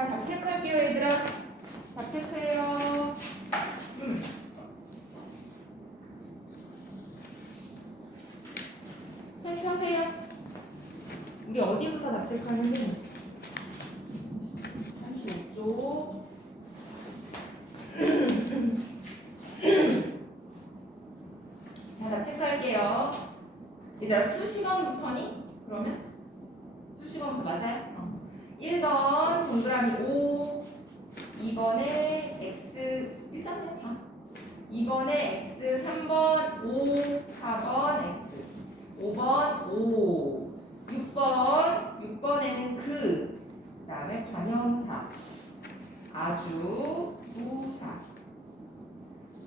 자, 답 체크할게요, 얘들아. 답 체크해요. 책 펴세요. 우리 어디부터 답 체크하는지? 35쪽. 자, 답 체크할게요. 얘들아, 수식어부터니? 그러면? 수식어부터 맞아요? 1번 동그라미 5, 2번에 x 일단 해봐. 2번에 x, 3번 5, 4번 x, 5번 5, 6번에는 그 다음에 관형사, 아주, 부사,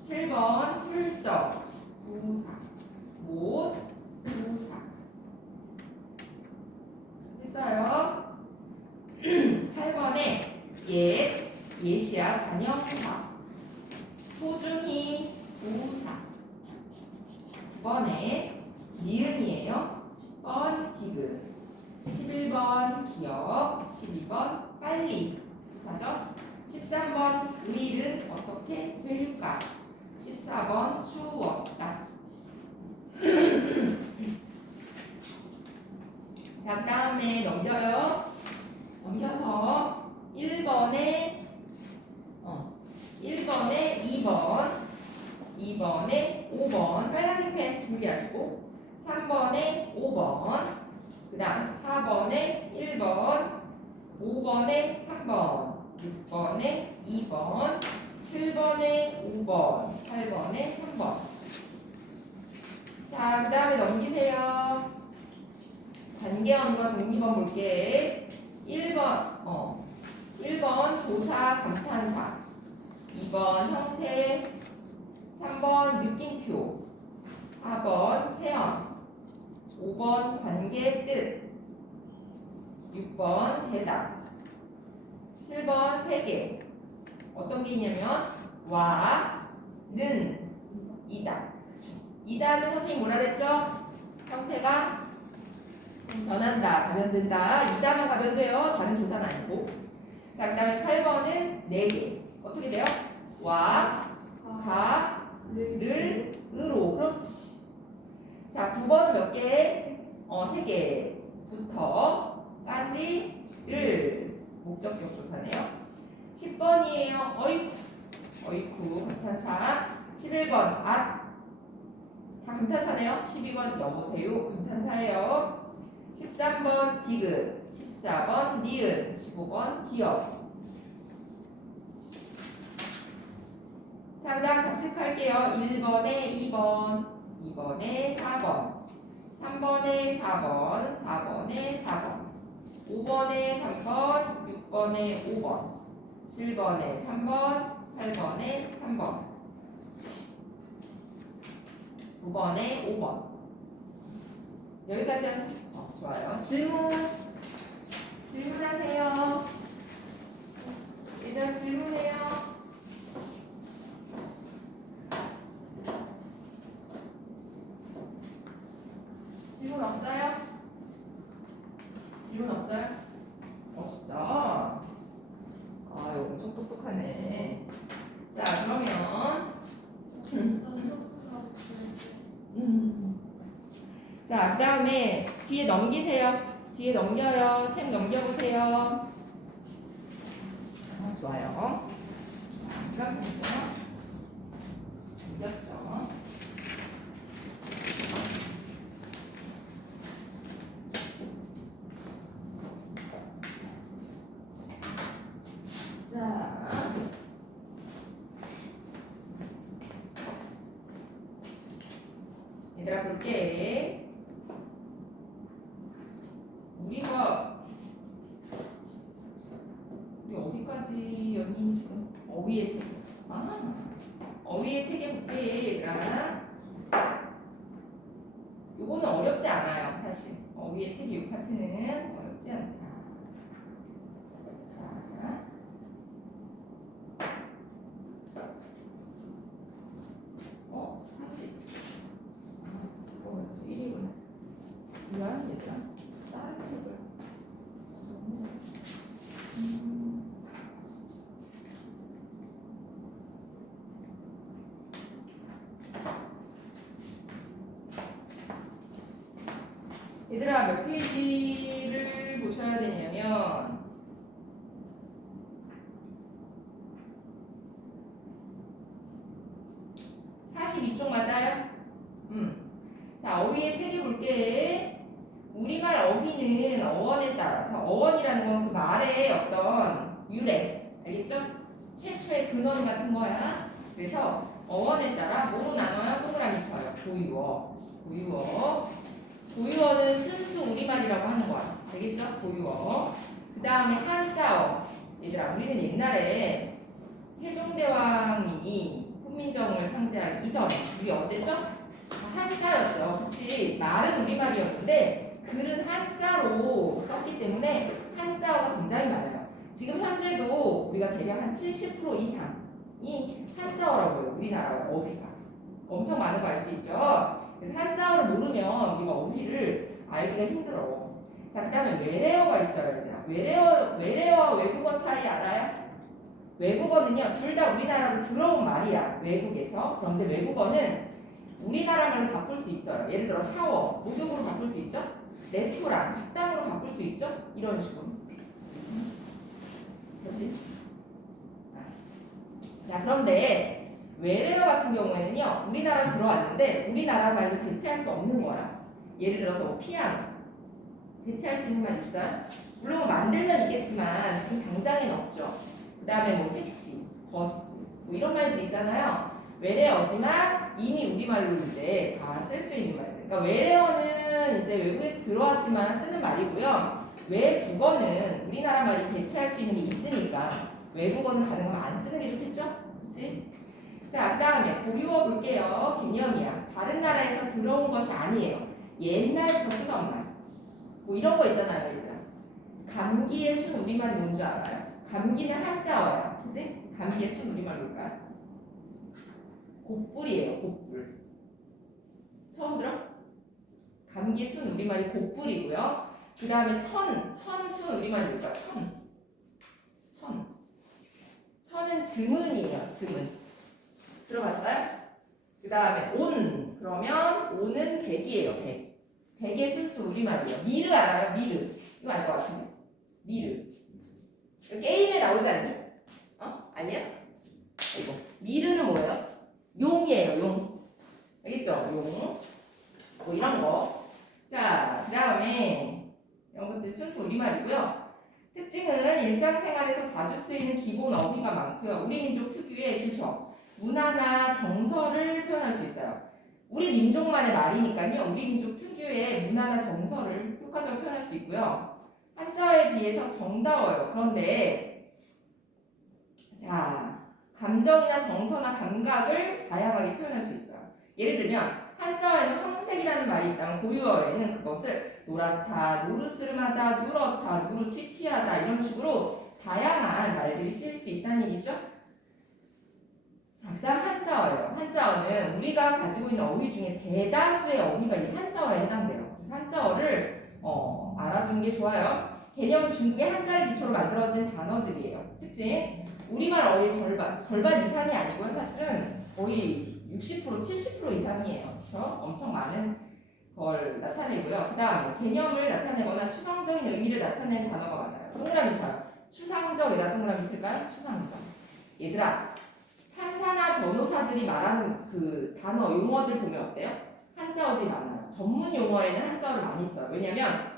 7번 훌쩍, 부사, 못, 부사. 됐어요? 8번에 예시야 관형사, 소중히, 부사. 9번에 니은이에요. 10번 디귿, 11번 기억, 12번 빨리, 부사죠. 13번 의일은 어떻게 될까? 14번 추웠다. 자, 그 다음에 넘겨요. 넘겨서 1번에 2번, 2번에 5번 빨간색 펜 준비하시고, 3번에 5번, 그 다음 4번에 1번, 5번에 3번, 6번에 2번, 7번에 5번, 8번에 3번. 자, 그 다음에 넘기세요. 단계원과 독립원 볼게. 1번 조사 감탄사, 2번 형태, 3번 느낌표, 4번 체험, 5번 관계 뜻, 6번 대답, 7번 세계. 어떤 게 있냐면 와, 는, 이다. 이다는 선생님 뭐라 그랬죠? 형태가 변한다, 가변된다. 이다만 가변돼요. 다른 조사는 아니고. 자, 그 다음에 8번은 4개. 어떻게 돼요? 와, 가, 를, 으로. 그렇지. 자, 9번은 몇 개? 3개. 부터, 까지, 를. 목적격 조사네요. 10번이에요. 어이쿠, 감탄사. 11번, 다 감탄사네요. 12번, 여보세요. 감탄사예요. 13번 디귿, 14번 니은, 15번 기억. 자, 그 다음 답 체크할게요. 1번에 2번, 2번에 4번, 3번에 4번, 4번에 4번, 5번에 3번, 6번에 5번, 7번에 3번, 8번에 3번, 9번에 5번. 여기까지는 좋아요. 질문하세요. 얘들아, 질문해요. 질문 없어요? 질문 없어요? 진짜? 아유, 엄청 똑똑하네. 자, 그러면 자, 그 다음에 뒤에 넘기세요. 뒤에 넘겨요. 책 넘겨보세요. 좋아요. 자, 넘겼죠. 자, 얘들아 볼게. 우리 어디까지 연인 지금? 어휘의 체계. 어휘의 체계 볼게, 얘들아. 요거는 어렵지 않아요, 사실. 어휘의 체계 요 파트는 어렵지 않다. 자, 사실. 이거 1이구나. 이거 하면 되죠? 다른 책을. 얘들아 몇 페이지를 보셔야 되냐면 42쪽 맞아요? 자, 어휘의 책이 볼게. 우리말 어휘는 어원에 따라서 어원이라는 건 그 말의 어떤 유래, 알겠죠? 최초의 근원 같은 거야. 그래서 어원에 따라 뭐로 나눠요? 동그라미 쳐요. 고유어, 고유어. 고유어는 순수 우리말이라고 하는 거야. 알겠죠? 고유어. 그 다음에 한자어. 얘들아, 우리는 옛날에 세종대왕이 훈민정음을 창제하기 이전에 우리 어땠죠? 한자였죠. 그치? 말은 우리말이었는데 글은 한자로 썼기 때문에 한자어가 굉장히 많아요. 지금 현재도 우리가 대략 한 70% 이상이 한자어라고 해요. 우리나라의 어휘가. 엄청 많은 거 알 수 있죠? 그래서 한자어를 모르면 우리가 어휘를 알기가 힘들어. 자, 그 다음에 외래어가 있어요. 얘들아. 외래어와 외국어 차이 알아요? 외국어는요, 둘 다 우리나라로 들어온 말이야. 외국에서. 그런데 외국어는 우리나라 말로 바꿀 수 있어요. 예를 들어 샤워, 목욕으로 바꿀 수 있죠? 레스토랑, 식당으로 바꿀 수 있죠? 이런 식으로. 자, 그런데 외래어 같은 경우에는요, 우리나라로 들어왔는데 우리나라 말로 대체할 수 없는 거야. 예를 들어서 뭐 피아노, 대체할 수 있는 말 있어요? 물론 뭐 만들면 있겠지만 지금 당장에는 없죠. 그 다음에 뭐 택시, 버스, 뭐 이런 말들 있잖아요. 외래어지만 이미 우리말로 이제 다 쓸 수 있는 말들. 그러니까 외래어는 이제 외국에서 들어왔지만 쓰는 말이고요. 외국어는 우리나라 말이 대체할 수 있는 게 있으니까 외국어는 가능하면 안 쓰는 게 좋겠죠? 그치? 자, 그 다음에 고유어 볼게요. 개념이야. 다른 나라에서 들어온 것이 아니에요. 옛날부터 쓰던 말. 뭐 이런 거 있잖아요, 얘들아. 감기의 순 우리말이 뭔지 알아요? 감기는 한자어야. 그치? 감기의 순 우리말 뭘까요? 곡불이에요. 곡불. 처음 들어? 감기의 순 우리말이 곡불이고요. 그 다음에 천순 우리말이 뭘까요? 천은 즈문이에요. 즈문. 들어봤어요? 그 다음에 온. 그러면 온은 백이에요. 백. 백의 순수 우리말이에요. 미르 알아요? 미르. 이거 알 것 같은데. 미르. 게임에 나오지 않니? 아니야? 이거. 미르는 뭐예요? 용이에요. 용. 알겠죠? 용. 뭐 이런 거. 자, 그 다음에 이런 것들 순수 우리말이고요. 특징은 일상생활에서 자주 쓰이는 기본 어휘가 많고요. 우리 민족 특유의 좋죠. 문화나 정서를 표현할 수 있어요. 우리 민족만의 말이니까요. 우리 민족 특유의 문화나 정서를 효과적으로 표현할 수 있고요. 한자어에 비해서 정다워요. 그런데 자, 감정이나 정서나 감각을 다양하게 표현할 수 있어요. 예를 들면 한자어에는 황색이라는 말이 있다면 고유어에는 그것을 노랗다, 노르스름하다, 누렇다, 누르튀튀하다 이런 식으로 다양한 말들이 쓰일 수 있다는 얘기죠. 자, 그 다음 한자어예요. 한자어는 우리가 가지고 있는 어휘 중에 대다수의 어휘가 이 한자어에 해당돼요. 그래서 한자어를 알아두는 게 좋아요. 개념은 중국의 한자를 기초로 만들어진 단어들이에요. 특징, 우리말 어휘의 절반 이상이 아니고요. 사실은 거의 60%, 70% 이상이에요. 그렇죠? 엄청 많은 걸 나타내고요. 그 다음에 개념을 나타내거나 추상적인 의미를 나타내는 단어가 많아요. 동그라미 쳐요. 추상적에다 동그라미 칠까요? 추상적. 얘들아, 판사나 변호사들이 말하는 그 단어, 용어들 보면 어때요? 한자어들이 많아요. 전문 용어에는 한자어를 많이 써요. 왜냐면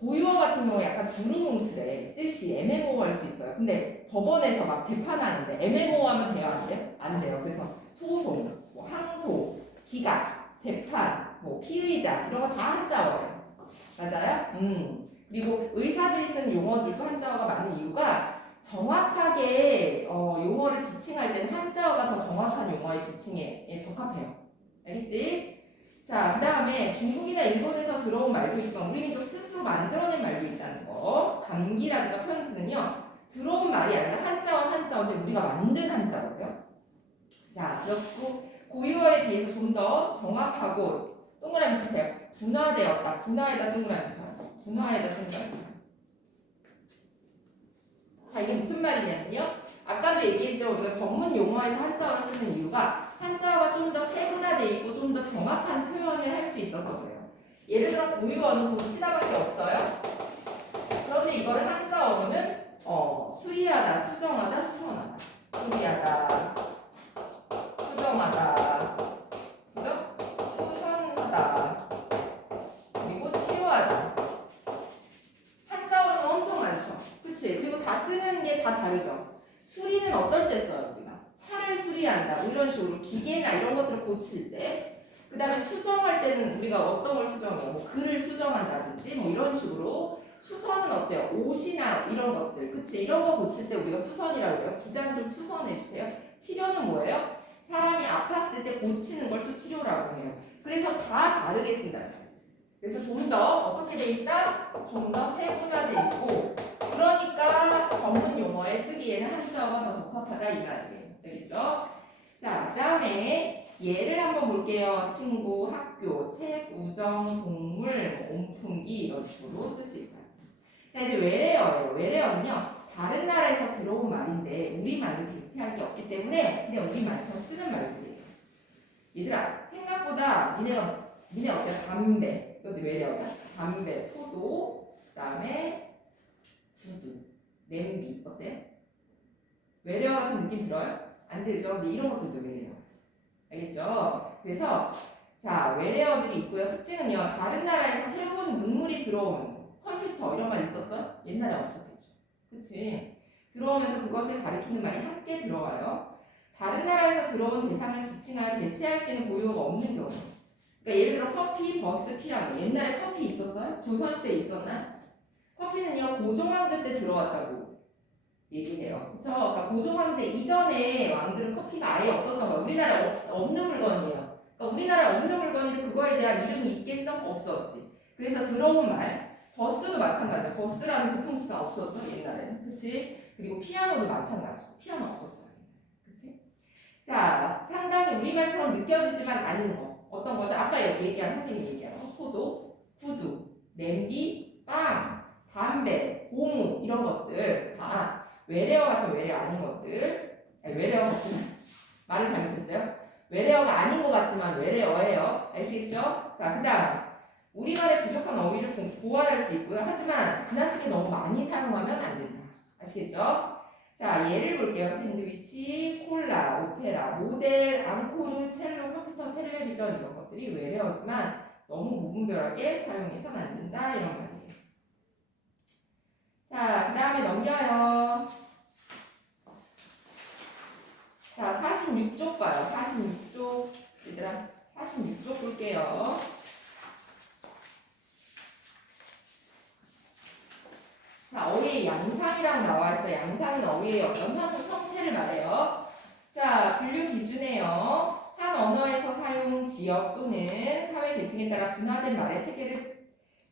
고유어 같은 경우에 약간 두루뭉술해. 뜻이 애매모호할 수 있어요. 근데 법원에서 막 재판하는데 애매모호하면 돼요? 안 돼요? 안 돼요. 그래서 소송, 뭐 항소, 기각, 재판, 뭐 피의자 이런 거 다 한자어예요. 맞아요? 그리고 의사들이 쓰는 용어들도 한자어가 많은 이유가 정확하게 용어를 지칭할 때는 한자어가 더 정확한 용어의 지칭에 적합해요. 알겠지? 자, 그 다음에 중국이나 일본에서 들어온 말도 있지만 우리 민족 스스로 만들어낸 말도 있다는 거. 감기라든가 편지는요, 들어온 말이 아니라 한자어인데 우리가 만든 한자어예요. 자, 그렇고 고유어에 비해서 좀 더 정확하고 동그라미 치세요. 분화되었다. 분화에다 동그라미 쳐요. 분화에다 동그라미 쳐요. 자, 이게 무슨 말이냐면요. 아까도 얘기했죠. 우리가 전문 용어에서 한자어를 쓰는 이유가 한자어가 좀 더 세분화되어 있고 좀 더 정확한 표현을 할 수 있어서 그래요. 예를 들어 고유어는 고치다밖에 없어요. 그런데 이거를 한자어로는 수리하다, 수정하다, 수선하다. 수리하다, 수정하다, 그죠? 수선하다, 그리고 치료하다. 한자어로는 엄청 많죠. 그치? 그리고 다 쓰는 게 다 다르죠. 수리는 어떨 때 써요, 우리가? 차를 수리한다, 뭐 이런 식으로 기계나 이런 것들을 고칠 때. 그 다음에 수정할 때는 우리가 어떤 걸 수정해요? 뭐 글을 수정한다든지 뭐 이런 식으로. 수선은 어때요? 옷이나 이런 것들, 그치? 이런 거 고칠 때 우리가 수선이라고 해요. 기장 좀 수선해 주세요. 치료는 뭐예요? 사람이 아팠을 때 고치는 걸 또 치료라고 해요. 그래서 다 다르게 쓴다는 거지. 그래서 좀 더 어떻게 돼 있다? 좀 더 세분화돼 있고, 그러니까 전문 용어에 쓰기에는 한자어가 더 적합하다 이 말이에요. 알겠죠? 자, 그 다음에 예를 한번 볼게요. 친구, 학교, 책, 우정, 동물, 온풍기 이런 식으로 쓸 수 있어요. 자, 이제 외래어예요. 외래어는요, 다른 나라에서 들어온 말인데 우리말로 대체할 게 없기 때문에 그냥 우리말처럼 쓰는 말들이에요. 얘들아, 생각보다 니네 어때요? 담배, 이것도 외래어다. 담배, 포도, 그 다음에 구두, 냄비, 어때요? 외래어 같은 느낌 들어요? 안 들죠? 근데 이런 것들도 외래어. 알겠죠? 그래서 자, 외래어들이 있고요. 특징은요, 다른 나라에서 새로운 문물이 들어오면서 컴퓨터 이런 말 있었어요? 옛날에 없었겠죠. 그치? 들어오면서 그것을 가리키는 말이 함께 들어와요. 다른 나라에서 들어온 대상을 지칭하여 대체할 수 있는 고유어가 없는 경우. 그러니까 예를 들어 커피, 버스, 피아노. 옛날에 커피 있었어요? 조선시대에 있었나? 커피는요, 고종황제 때 들어왔다고 얘기해요. 그쵸? 그러니까 고종황제 이전에 왕들은 커피가 아예 없었던 거예요. 우리나라에 없는 물건이에요. 그러니까 우리나라에 없는 물건인데 그거에 대한 이름이 있겠어? 없었지. 그래서 들어온 말, 버스도 마찬가지예요. 버스라는 교통수단 없었죠, 옛날에는. 그치? 그리고 피아노도 마찬가지고. 피아노 없었어요. 그치? 자, 상당히 우리말처럼 느껴지지만 아닌 거. 어떤 거죠? 아까 얘기한, 선생님이 얘기한 거. 포도, 구두, 냄비, 빵, 담배, 고무, 이런 것들 다 외래어 같은 외래어 아닌 것들. 아니, 외래어 같지만, 말을 잘못했어요. 외래어가 아닌 것 같지만 외래어예요. 아시겠죠? 자, 그 다음. 우리말의 부족한 어휘를 보완할 수 있고요. 하지만 지나치게 너무 많이 사용하면 안 된다. 아시겠죠? 자, 예를 볼게요. 샌드위치, 콜라, 오페라, 모델, 앙코르, 첼로, 컴퓨터, 텔레비전 이런 것들이 외래어지만 너무 무분별하게 사용해서는 안 된다. 이런 말이에요. 자, 그 다음에 넘겨요. 자, 46쪽 봐요. 46쪽. 얘들아, 46쪽 볼게요. 자, 어휘의 양상이라고 나와 있어요. 양상은 어휘의 어떤 형태를 말해요. 자, 분류 기준에요. 한 언어에서 사용 지역 또는 사회 계층에 따라 분화된 말의 체계를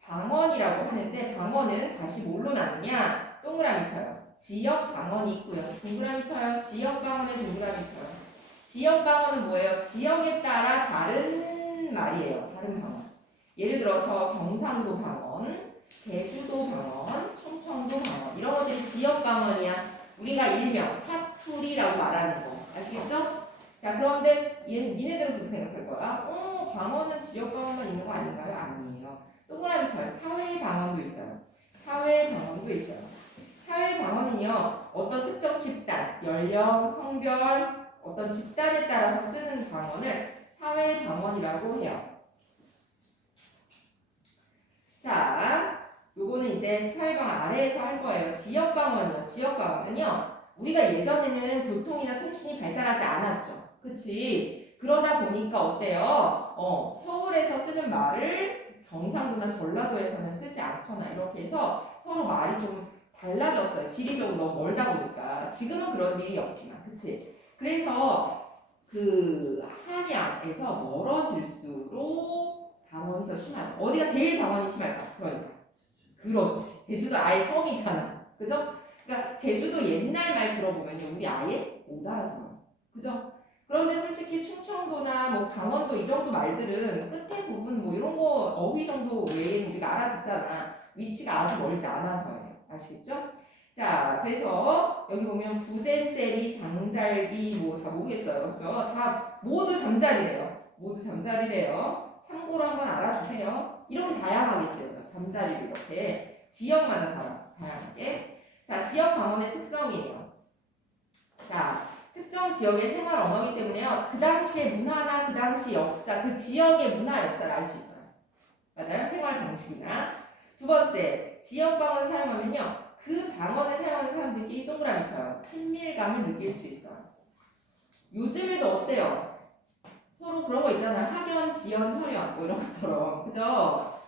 방언이라고 하는데, 방언은 다시 뭘로 나누냐? 동그라미 쳐요. 지역 방언이 있고요. 동그라미 쳐요. 지역 방언에 동그라미 쳐요. 지역 방언은 뭐예요? 지역에 따라 다른 말이에요. 다른 방언. 예를 들어서 경상도 방언, 제주도 방언, 충청도 방언 이런 것들이 지역 방언이야. 우리가 일명 사투리라고 말하는 거 아시겠죠? 자, 그런데 니네들은 그렇게 생각할 거야. 방언은 지역 방언만 있는 거 아닌가요? 아니에요. 동그라미 쳐요. 사회 방언도 있어요. 사회 방언도 있어요. 사회 방언은요, 어떤 특정 집단, 연령, 성별, 어떤 집단에 따라서 쓰는 방언을 사회 방언이라고 해요. 자, 요거는 이제 사회방언 아래에서 할 거예요. 지역방언이요. 지역방언은요, 우리가 예전에는 교통이나 통신이 발달하지 않았죠. 그치? 그러다 보니까 어때요? 서울에서 쓰는 말을 경상도나 전라도에서는 쓰지 않거나 이렇게 해서 서로 말이 좀 달라졌어요. 지리적으로 너무 멀다 보니까. 지금은 그런 일이 없지만. 그치? 그래서 그 한양에서 멀어질수록 방언이 더 심하죠. 어디가 제일 방언이 심할까? 그러니까. 그렇지. 제주도 아예 섬이잖아. 그죠? 그러니까 제주도 옛날 말 들어보면요. 우리 아예 못 알아들어요. 그죠? 그런데 솔직히 충청도나 뭐 강원도 이 정도 말들은 끝에 부분 뭐 이런 거 어휘 정도 외에는 우리가 알아듣잖아. 위치가 아주 멀지 않아서예요. 아시겠죠? 자, 그래서 여기 보면 부젠제리, 장잘기 뭐 다 모르겠어요. 그죠? 다 모두 잠자리래요. 모두 잠자리래요. 참고로 한번 알아주세요. 이렇게 다양하게 쓰여요. 잠자리를 이렇게 지역마다 다양하게. 자, 지역 방언의 특성이에요. 자, 특정 지역의 생활 언어이기 때문에요. 그 당시의 문화나 그 당시 역사, 그 지역의 문화 역사를 알 수 있어요. 맞아요? 생활 방식이나. 두 번째, 지역 방언을 사용하면요. 그 방언을 사용하는 사람들끼리 동그라미 쳐요. 친밀감을 느낄 수 있어요. 요즘에도 어때요? 서로 그런 거 있잖아요. 학연, 지연, 혈연 뭐 이런 것처럼. 그죠?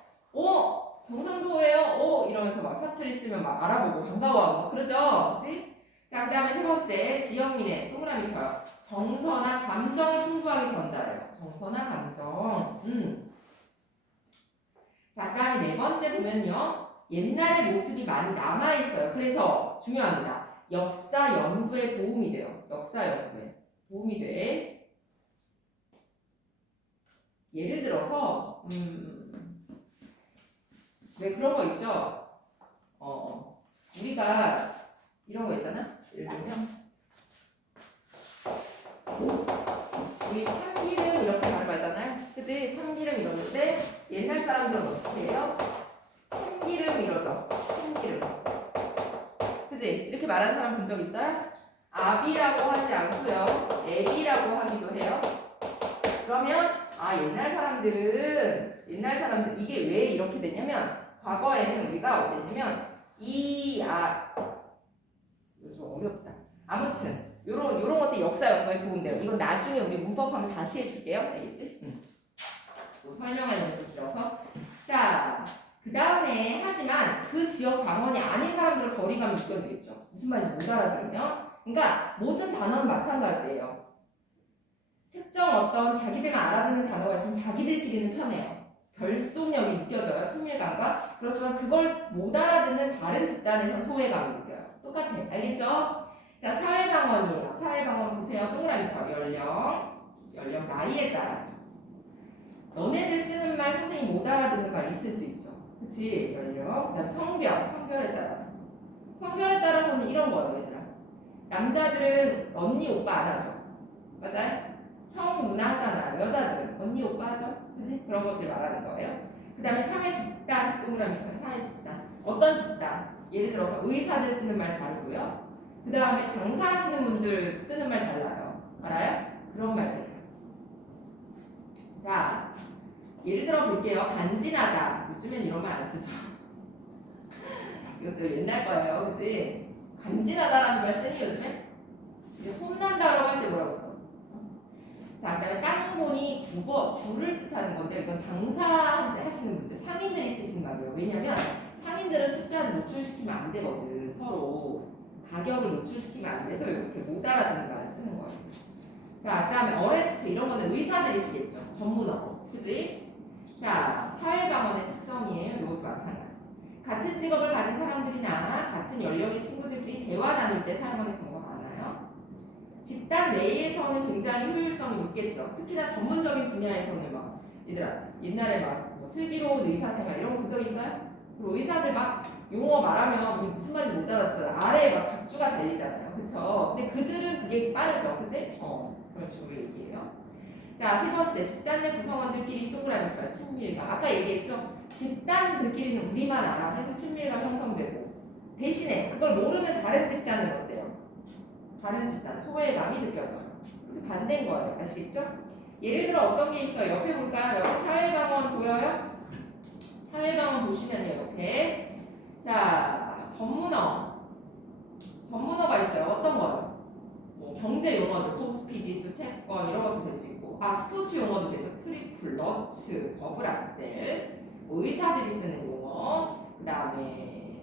경상도예요? 이러면서 막 사투리 쓰면 막 알아보고 반가워하고 막 그러죠? 그치? 자, 그 다음에 세 번째, 지역민의 동그라미 쳐요. 정서나 감정을 풍부하게 전달해요. 정서나 감정. 자, 그 다음에 네 번째 보면요. 옛날의 모습이 많이 남아있어요. 그래서 중요합니다. 역사 연구에 도움이 돼요. 역사 연구에 도움이 돼. 예를 들어서 왜 그런 거 있죠? 우리가 이런 거 있잖아. 예를 들면 우리 참기름 이렇게 말을 하잖아요. 그치? 참기름 이러는데 옛날 사람들은 어떻게 해요? 참기름 이러죠. 참기름. 그치? 이렇게 말하는 사람 본 적 있어요? 아비라고 하지 않고요. 애비라고 하기도 해요. 그러면 옛날 사람들 이게 왜 이렇게 됐냐면 과거에는 우리가 어땠냐면 이거 좀 어렵다. 아무튼 요런 것들 역사 연구에 도움돼요. 이건 나중에 우리 문법하면 다시 해줄게요. 알겠지? 설명하려면 좀 길어서. 자, 그 다음에 하지만 그 지역 방언이 아닌 사람들은 거리감이 느껴지겠죠. 무슨 말인지 못 알아들으면. 그러니까 모든 단어는 마찬가지예요. 특정 어떤 자기들만 알아듣는 단어가 있으면 자기들끼리는 편해요. 결속력이 느껴져요. 친밀감과. 그렇지만 그걸 못 알아듣는 다른 집단에선 소외감을 느껴요. 똑같아. 알겠죠? 자, 사회방언이에요. 사회방언 보세요. 동그라미 쳐. 연령 나이에 따라서. 너네들 쓰는 말 선생님 못 알아듣는 말 있을 수 있죠. 그치? 연령. 그 다음 성별에 따라서. 성별에 따라서는 이런 거예요, 얘들아. 남자들은 언니, 오빠 안 하죠. 맞아요? 형, 누나 하잖아요. 여자들은 언니, 오빠 하죠. 그치? 그런 것들 말하는 거예요. 그 다음에 사회 집단, 동그라미 쳐요. 사회 집단. 어떤 집단? 예를 들어서 의사들 쓰는 말 다르고요. 그 다음에 장사하시는 분들 쓰는 말 달라요. 알아요? 그런 말들. 자, 예를 들어 볼게요. 간지나다. 요즘엔 이런 말 안 쓰죠. 이것도 옛날 거예요. 그치? 간지나다라는 말 쓰니 요즘에? 혼난다라고 할 때 뭐라고 써? 자, 그 다음에 땅 보니 구를 뜻하는 건데 이건 장사하시는 분들, 상인들이 쓰시는 말이에요. 왜냐면 상인들은 숫자를 노출시키면 안 되거든. 서로 가격을 노출시키면 안 돼서 이렇게 못 알아듣는 말을 쓰는 거예요. 자, 그 다음에 어레스트 이런 거는 의사들이 쓰겠죠. 전문어고. 그지? 자, 사회방언의 특성이에요. 이것도 마찬가지. 같은 직업을 가진 사람들이나 같은 연령의 친구들끼리 대화 나눌 때 사용하는 경우가 많아요. 집단 내에서는 굉장히 효율성이 높겠죠. 특히나 전문적인 분야에서는 막 얘들아 옛날에 막뭐 슬기로운 의사생활 이런 거 본 적 있어요? 그리고 의사들 막 용어 말하면 우리 무슨 말인지 못 알아듣잖아요. 아래에 막 각주가 달리잖아요. 그쵸? 근데 그들은 그게 빠르죠. 그치? 그런 식으로 얘기해요. 자, 세 번째 집단 내 구성원들끼리 동그라미 쳐요. 친밀감. 아까 얘기했죠? 집단들끼리는 우리만 알아. 해서 친밀감 형성되고 대신에 그걸 모르는 다른 집단은 어때요? 다른 집단 소외감이 느껴져요. 이렇게 반대인 거예요. 아시겠죠? 예를 들어 어떤 게 있어요? 옆에 볼까요? 옆에 사회방언 보여요? 사회방언 보시면요. 옆에 자 전문어가 있어요. 어떤 거요? 뭐 경제 용어들, 코스피 지수, 채권 이런 것도 될 수 있고 스포츠 용어도 되죠. 트리플, 러츠, 더블 악셀 뭐 의사들이 쓰는 용어 그 다음에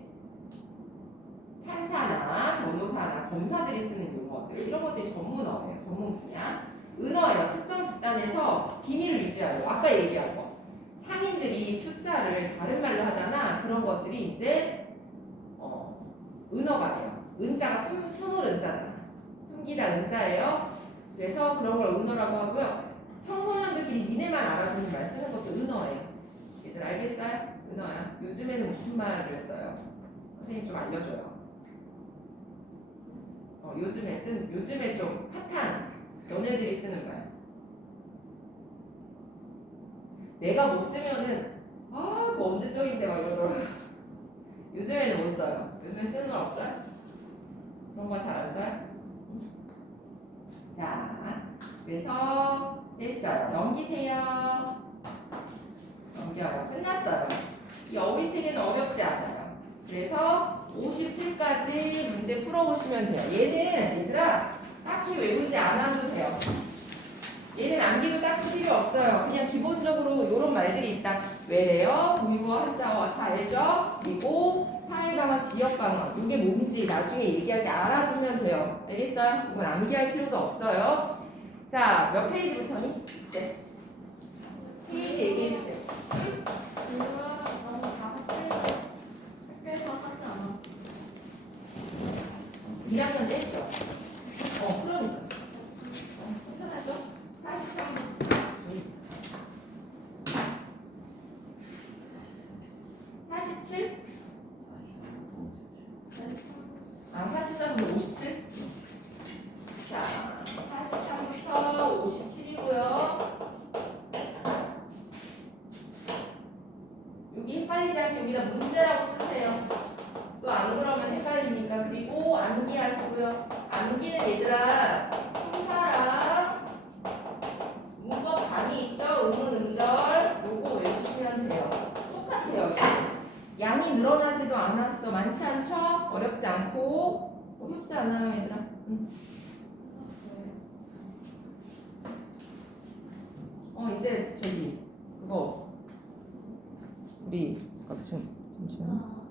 판사나 변호사나 검사들이 쓰는 용어들 이런 것들이 전문어예요. 전문 분야. 은어예요. 특정 집단에서 비밀을 유지하고 아까 얘기한 거 상인들이 숫자를 다른 말로 하잖아. 그런 것들이 이제 은어가 돼요. 은자가 숨을 은자잖아. 숨기다 은자예요. 그래서 그런 걸 은어라고 하고요. 청소년들끼리 니네만 알아듣는 말 쓰는 것도 은어예요. 얘들 알겠어요? 은어야. 요즘에는 무슨 말을 써요? 선생님 좀 알려줘요. 요즘에 좀 핫한 너네들이 쓰는 말. 내가 못 쓰면은 아, 그거 언제적인데 막 이러더라고. 요즘에는 못 써요. 요즘에 쓰는 건 없어요? 그런 거 잘 안 써요? 자, 그래서 됐어요. 넘기세요. 넘겨요. 끝났어요. 이 어휘 체계는 어렵지 않아요. 그래서 57까지 문제 풀어보시면 돼요. 얘는 얘들아 딱히 외우지 않아도 돼요. 얘는 암기도 딱히 필요 없어요. 그냥 기본적으로 이런 말들이 있다. 외래어, 고유어, 한자어 다 알죠? 그리고 사회방어, 지역방어 이게 뭔지 나중에 얘기할 때 알아두면 돼요. 알겠어요? 이건 암기할 필요도 없어요. 자, 몇 페이지부터니? 이제 페이지 얘기해주세요. 학교에서 하지 않아. 1학년 때 했죠? 그러니까. 편하죠? 43분. 47? 아, 43분 57? 자, 43부터 57이고요. 여기 헷갈리지 않게 여기다 문제라고 쓰세요. 또 안 그러면 헷갈리니까. 그리고 암기하시고요. 암기는 얘들아 형사랑 문법 강의 있죠? 의문 음절 요거 외우시면 돼요. 똑같아요. 양이 늘어나지도 않았어. 많지 않죠? 어렵지 않고 어렵지 않아요, 얘들아. 이제 저기 그거 우리 잠깐만 잠시만.